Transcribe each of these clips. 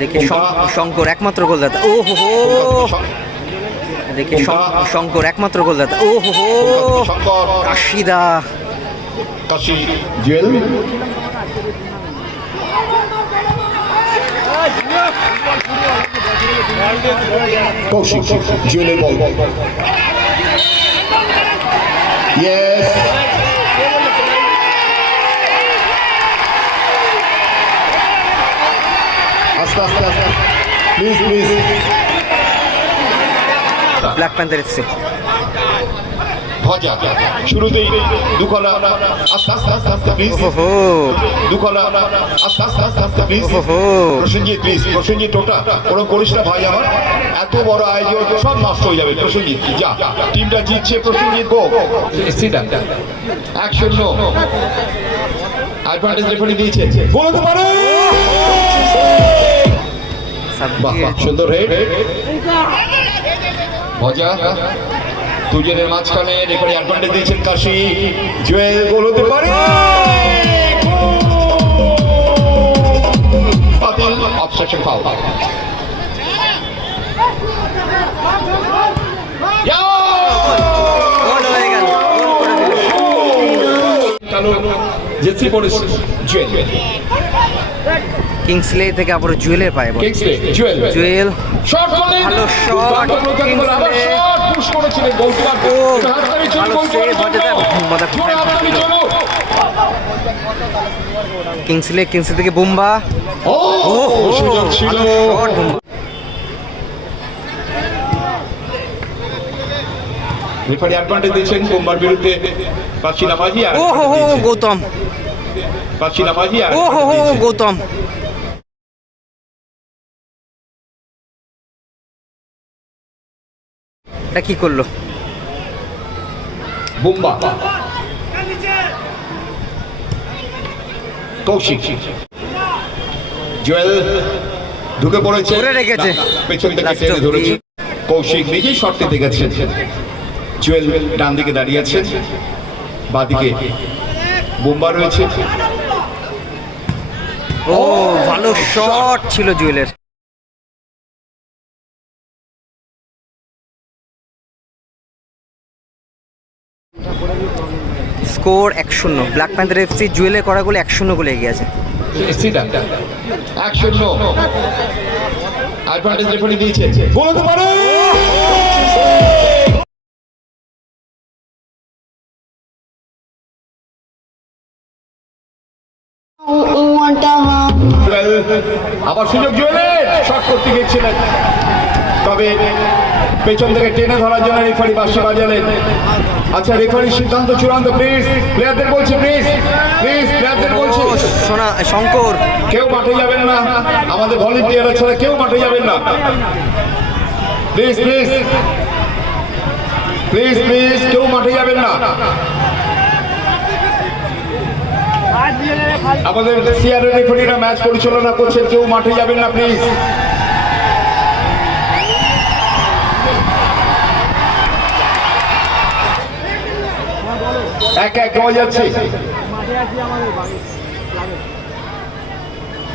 দেখি শঙ্কর একমাত্র গোলদাতা। ও হো হো। দেখি শঙ্কর একমাত্র গোলদাতা। ও হো হো। শঙ্কর। রাশিদা কাশি জুয়েল। কৌশিক জুয়েলের বল। আস্তে আস্তে আস্তে। Please please Black Panther FC Bhaja শুরুতেই দুকলা আস্তে আস্তে আস্তে আস্তে প্লিজ দুকলা আস্তে আস্তে আস্তে আস্তে প্লিজ প্রসেনজিৎ প্লিজ প্রসেনজিৎ টোটা কোনো করিস না ভাই আমার। এত বড় আয়োজন সব নষ্ট হয়ে যাবে। প্রসেনজিৎ যা টিমটা জিতছে প্রসেনজিৎ গো। এক শূন্য। অ্যাডভান্টেজ রেফারি দিয়েছে। গোল হতে পারে! সুন্দর হেড মজা। দুজনের মাঝখানে রেফারি অ্যাডভান্টেজ দিয়েছেন কাশি। জুয়েল গোল হতে পারে। অবস্ট্রাকশন ফাউল চালু জেসি পড়েছে জুয়েল। কিংসলে থেকে আবার জুয়েলের পায়ে বল। জুয়েল শট ভালো কিংসলে। কিংসলে কিংসলে থেকে বুম্বা ও ছিল। রেফারি অ্যাডভান্টেজ দিয়েছেন মুম্বার বিরুদ্ধে। পাচ্ছি নামাজি আর ও হো হো গৌতম। পাচ্ছি নামাজি আর ও হো হো গৌতম। এটা কি করল? বুম্বা। কৌশিক। জুয়েল ঢুকে পড়েছে। ধরে রেখেছে। না, না, পেছন থেকে টেনে ধরেছে। কৌশিক নিজেই শট দিতে গেছে। জুয়েল ডান দিকে দাঁড়িয়ে আছে। বাদিকে বুম্বা রয়েছে। ও ভালো শট ছিল জুয়েলের। স্কোর এক শূন্য। ব্ল্যাক প্যান্থার এফসি জুয়েলে করা গোলে এক শূন্য গোলে এগিয়ে আছে। এক শূন্য। অ্যাডভান্টেজ রেফারি দিয়েছে। গোল পারে! আবার সুযোগ জুয়েলের শট করতে গেছিলেন তবে পেছন থেকে টেনে ধরার জন্য রেফারি বাসি বাজালেন। আচ্ছা রেফারির সিদ্ধান্ত চূড়ান্ত প্লিজ প্লেয়ারদের বলছি প্লিজ প্লিজ প্লেয়ারদের বলছি। সোনা শঙ্কর। কেউ মাঠে যাবেন না আমাদের ভলেন্টিয়ার ছাড়া কেউ মাঠে যাবেন না। প্লিজ প্লিজ প্লিজ প্লিজ কেউ মাঠে যাবেন না। আমাদের সিআর রেফারিরা ম্যাচ পরিচালনা করছেন কেউ মাঠে যাবেন না প্লিজ এক এক দেওয়া যাচ্ছে।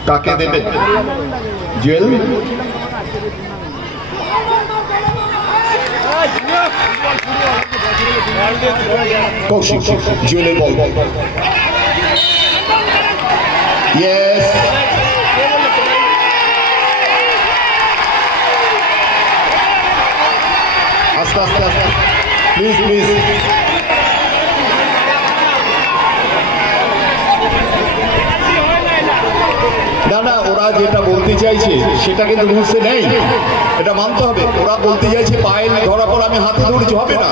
কাকে দেবেন জুয়েল? কৌশিক, জুয়েলের বল। ইয়েস আস্তে আস্তে আস্তে। প্লিজ প্লিজ না যেটা বলতে চাইছে, সেটা কিন্তু রুলসে নেই। এটা মানতে হবে। ওরা বলতে চাইছে পায়ে ধরার পর আমি হাতে ধরেছি, হবে না।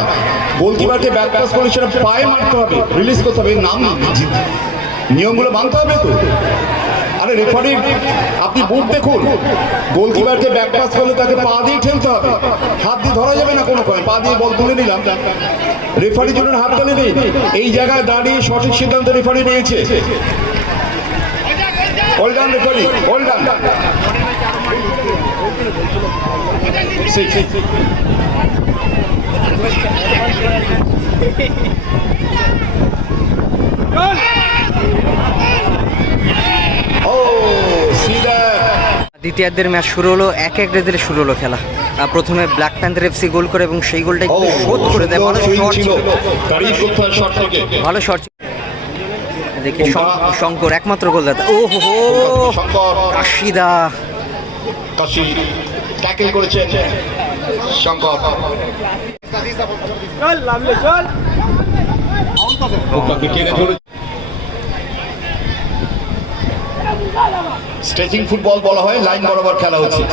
গোলকিপারকে ব্যাক পাস করে সেটা পায়ে মারতে হবে রিলিজ করতে হবে নাম নিয়মগুলো মানতে হবে তো। আরে রেফারি আপনি বুট দেখুন। গোলকিপারকে ব্যাক পাস করলে তাকে পা দিয়ে ঠেলতে হবে। হাত দিয়ে ধরা যাবে না কোনো সময় পা দিয়ে বল তুলে নিলাম। রেফারি জন্য হাত তালে নেই। এই জায়গায় দাঁড়িয়ে সঠিক সিদ্ধান্ত রেফারি নিয়েছে। Hold the referee. Hold. Six. Oh? দ্বিতীয়ার্ধের ম্যাচ শুরু হলো এক এক রেজের শুরু হলো খেলা প্রথমে ব্ল্যাক প্যান্থার এফসি গোল করে এবং সেই গোলটা ও কিন্তু শোধ করে দেয় ভালো শট থেকে ভালো শট দেখি শঙ্কর একমাত্র গোলদাতা। ও হো কাশিদা। কাশি ট্যাকেল করেছেন শঙ্কর। স্ট্রেচিং ফুটবল বলা হয় লাইন বরাবর খেলা হচ্ছে।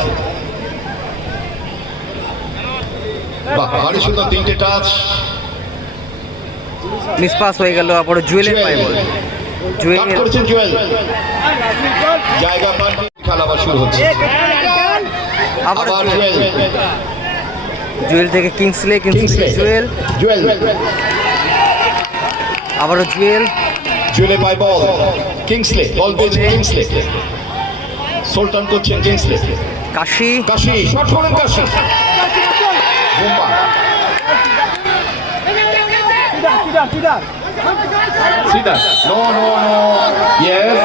বাহ ভারী সুন্দর তিনটে টাচ মিসপাস হয়ে গেল আবার জুয়েলের পায়ে বল। জুয়েল করেছেন জুয়েল। জায়গা পান খেলা আবার শুরু হচ্ছে। আবার জুয়েল। জুয়েল। জুয়েল থেকে কিংসলে কিংসলে জুয়েল। জুয়েল। আবারও জুয়েল। জুয়েলে পায় বল। কিংসলে বল পেয়েছে কিংসলে সুলতান করছেন কিংসলে কাশি। কাশি শট করেন Kashi. Bumba Sidar no no no yes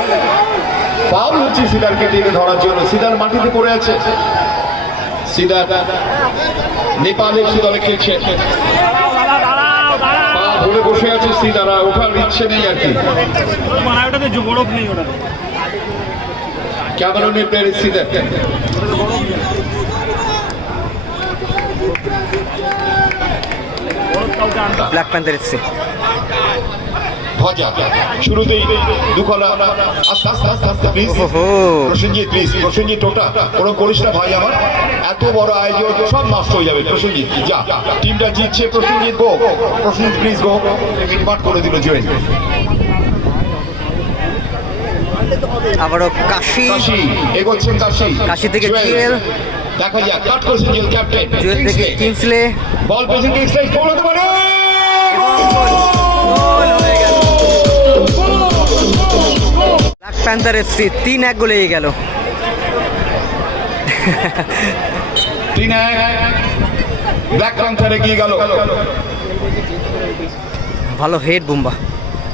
foul হচ্ছে সিদারকে টেনে ধরার জন্য। সিদার মাটিতে পড়ে আছে। সিদার নেপাল দলে খেলছে। পা ধরে বসে আছে সিদারা ওঠার ইচ্ছে নেই আর কি। ক্যামেরনের player Sidar Black Panther FC. Bhaja. শুরুতেই দুখলা আস্তে আস্তে আস্তে আস্তে প্লিজ প্রসেনজিৎ প্লিজ প্রসেনজিৎ ওরকম করিস না ভাই আমার। এত বড় আয়োজন সব নষ্ট হয়ে যাবে। প্রসেনজিৎ যা। টিমটা জিতছে Prosenjit go. Prosenjit please go. মিটমাট করে দিল জয়েন। আবারও কাশি। এগোচ্ছেন কাশি। কাশি থেকে জুয়েল। দেখা যাক। কাট করেছেন জুয়েল ক্যাপ্টেন। জুয়েল থেকে কিংসলে বল পেয়েছেন কিংসলে গোল হতে পারে। ব্ল্যাক প্যান্থার এফসি তিন এক গোলে গেল। তিন এক ব্ল্যাক প্যান্থার এগিয়ে গেল? ভালো হেড বুম্বা।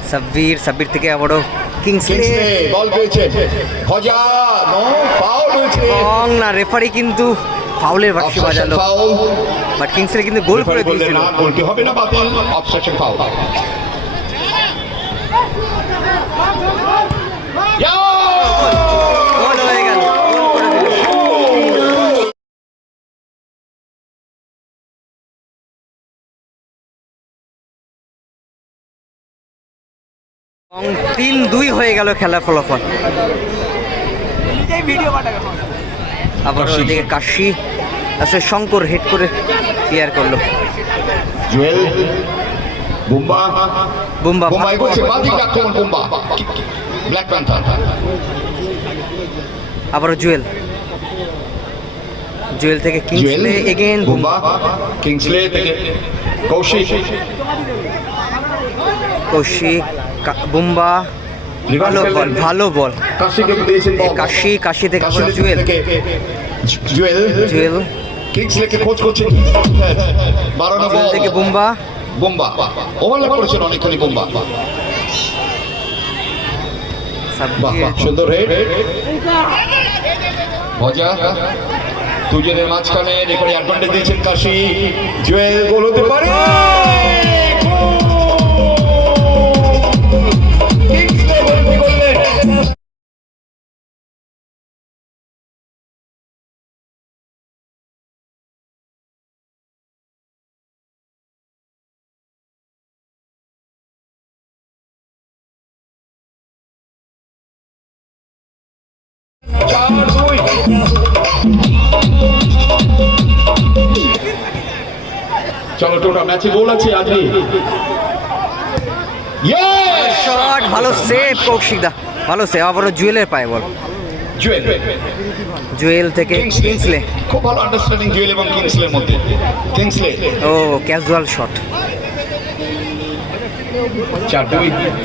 সাব্বির সাব্বির থেকে আবারও কিংসলে বল পেয়েছে। ভজা নো ফাউল হয়েছে। রং না রেফারি কিন্তু ফাউলের বাক্সি বাজালো। ফাউল বাট কিংসলে কিন্তু গোল করে দিয়েছিল। গোলটি হবে না বাতিল? অবসেশন ফাউল তিন দুই হয়ে গেল খেলার ফলাফল। আবার কাশি। ওইদিকে কাশি। আসলে শঙ্কর হেড করে ক্লিয়ার করল। বুম্বা। ব্ল্যাক প্যান্থার আবারও জুয়েল। জুয়েল থেকে কিংসলে এগেন বুম্বা। কিংসলে থেকে কৌশিক। বুম্বা ভালো বল ভালো বল। কাশি কাশি থেকে জুয়েল। জুয়েল। জুয়েল। কিংসলেকে খোঁজ করছেন জুয়েল বল থেকে বুম্বা। বুম্বা। ওভারল্যাপ করেছেন অনেকখানি বুম্বা। সুন্দর হেড মজা। দুজনের মাঝখানে রেফারি অ্যাডভান্টেজ দিয়েছেন কাশি। জুয়েল গোল হতে পারে। চলো টোটা ম্যাচে গোল আছে আজকে শট ভালো সেভ কৌশিকদা ভালো সেভ আবারও জুয়েলের পায়ে বল। জুয়েল। জুয়েল থেকে কিংসলে খুব ভালো আন্ডারস্ট্যান্ডিং জুয়েল এবং কিংসলের মধ্যে। কিংসলে ও ক্যাজুয়াল শট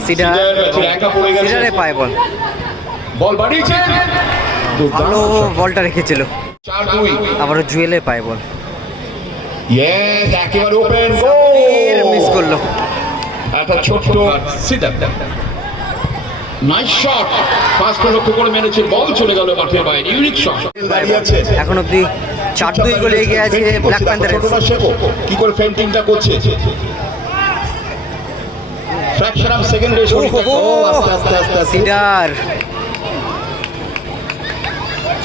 সিডার সিডার পায়ে বল। বল বাড়িয়েছেন ভালো বলটা রেখেছিল। আবারও জুয়েলের পায়ে বল। ইয়েস একেবারে ওপেন মিস করল। একটা ছোট্ট সিডার নাইস শট ফার্স্ট লক্ষ্য করে মেরেছে বল চলে গেল মাঠের বাইরে ইউনিক শট আছে এখন অব্দি চার দুই গোলে এগিয়ে আছে ব্ল্যাক কি করে ফেন্টিংটা করছে? ফ্র্যাকশন সেকেন্ড রেস আস্তে আস্তে আস্তে আস্তে সিডার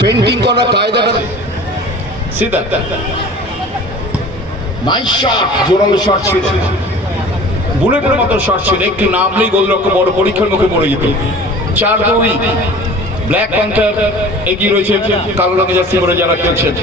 ফেন্টিং করার কায়দাটা সিদ্ধার্থ নাইস শট জোরালো শট ছিল। বুলেটের মতো শট ছিল। একটু নামলেই গোলরক্ষক বড় পরীক্ষার মুখে পড়ে যেত। চার দুই ব্ল্যাক প্যান্থার এগিয়ে রয়েছে। কালো রঙের জার্সি পরে যারা খেলছেন।